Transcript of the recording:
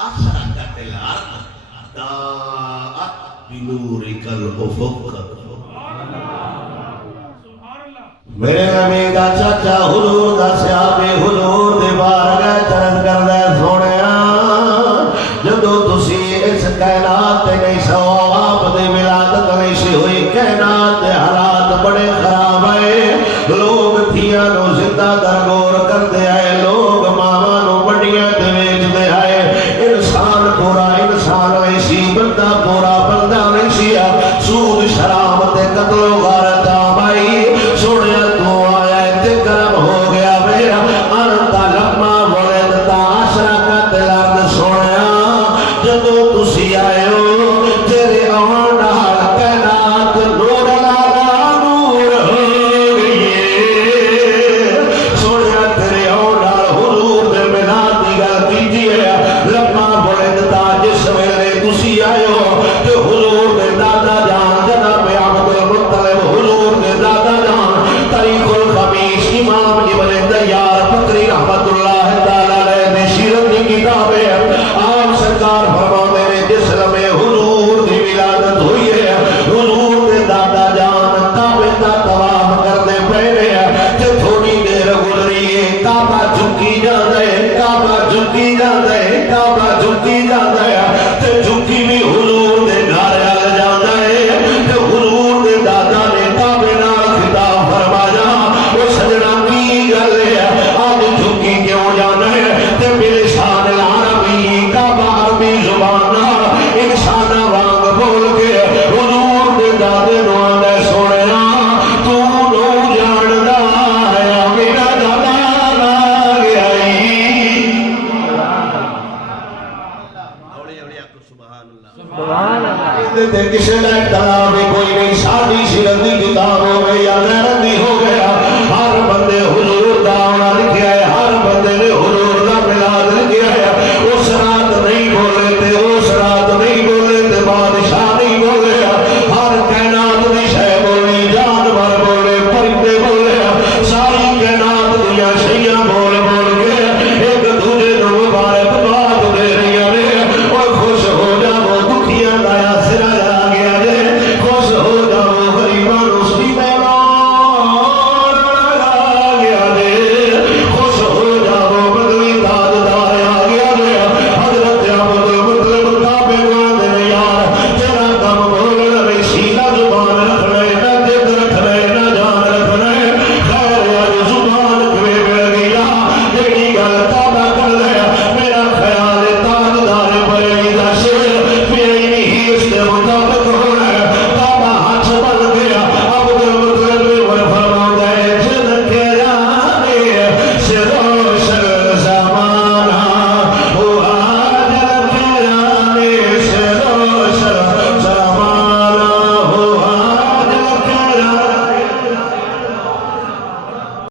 أشرقت الأرض ضاءت بنورك الأفق میرے نبی دا چاچا حضور دا صحابی حضور دی بارگاہ چرد کردے سونیا جدو تسی اس کائنات تے نہیں سو آپ دی ولادت نہیں سی ہوئی کائنات دے حالات بڑے خراب آئے لوگ تھیاں نو زندہ درگور کر دے آئے لوگ ماما نو بڑیاں دے ویچ دے آئے انسان پورا انسان نہیں سی بندہ پورا بندہ نہیں سی سود شراب تے قتل و غارت آبائی سونیا تو آیا تے کرم ہو گیا میرا انتا لما ولدتا اشرقت الارض سونیا جدو تسی آئے ہو تیرے آن نال کائنات نور لالا نور ہو گئی سونیا تیرے آن نال حضور دے ملاد دی گل کیجئے لما ولدتا جس ویلے تسی آئے ہو تے حضور دے دادا جان جناب عبد المطلب حضور دے دادا جان تاریخ الخمیس امام ابن تیار فقری رحمت اللہ تعالی علیہ نے سیرت کی کتاب ہے آپ سرکار فرماتے ہیں جس لمحے حضور دی ولادت ہوئی ہے حضور دے دادا جان کعبے دا طواف کرتے پہنے تے تھوڑی دیر گزری ہے کعبہ جھکی جاندا ہے کعبہ جھکی جاندا ہے کعبہ جھکی جاندا ہے تے جھکی بھی حضور دے گھر ال جاندا ہے تے حضور دے دادا نے کعبے نال خطاب فرمایا او سجنا کی گل ہے آج جھکی کیوں جانا ہے تے بلسان العربی کعبہ عربی زبان انسان وانگ بول کے حضور دے دادے نو آندا سونیا تو نو جاندا ہے میرا دادا لا گیا سبحان اللہ کسی کا اختلاف کوئی نہیں ساری سیرت دی